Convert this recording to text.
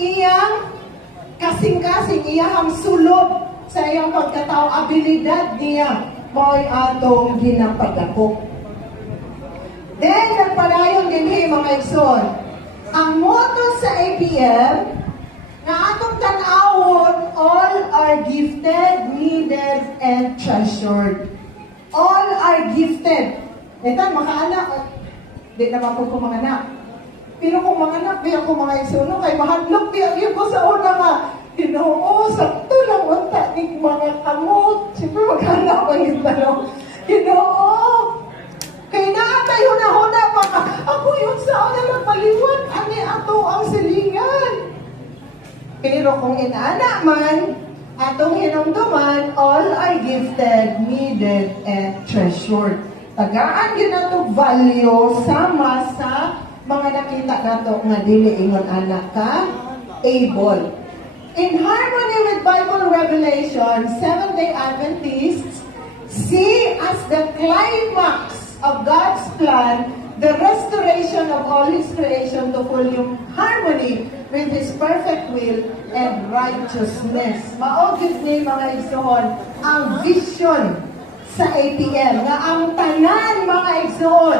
iyang kasing-kasing, iyang sulod sa iyang pagkatao, abilidad niya, mo'y atong ginapagdako. Then, nagpadayon din mga igsoon, ang motto sa APM, na atong tanawon, all are gifted, needed, and treasured. All are gifted. Ito, makaanak, di naman po kung mga anak. Pero kung mga anak, di ako mga igsoon, kay mahadlok, di ako sa una nga, Ginoo, sakto lang unta ni mga kamot. Siyempre, maghanap ang yung tanong. Ginoo, kay naatay huna-huna pa ka. Ako yun sa una magpaliwan. Ani ato ang silingan. Pero kung inaana man, atong hinumduman, all are gifted, needed, and treasured. Tagaan yun natong value sama sa mga nakita nato nga dili ingon anak ka, able. In harmony with Bible revelation, Seventh-day Adventists see as the climax of God's plan the restoration of all His creation to full harmony with His perfect will and righteousness. Maogit ni mga igsoon ang vision sa APM nga ang tanan mga igsoon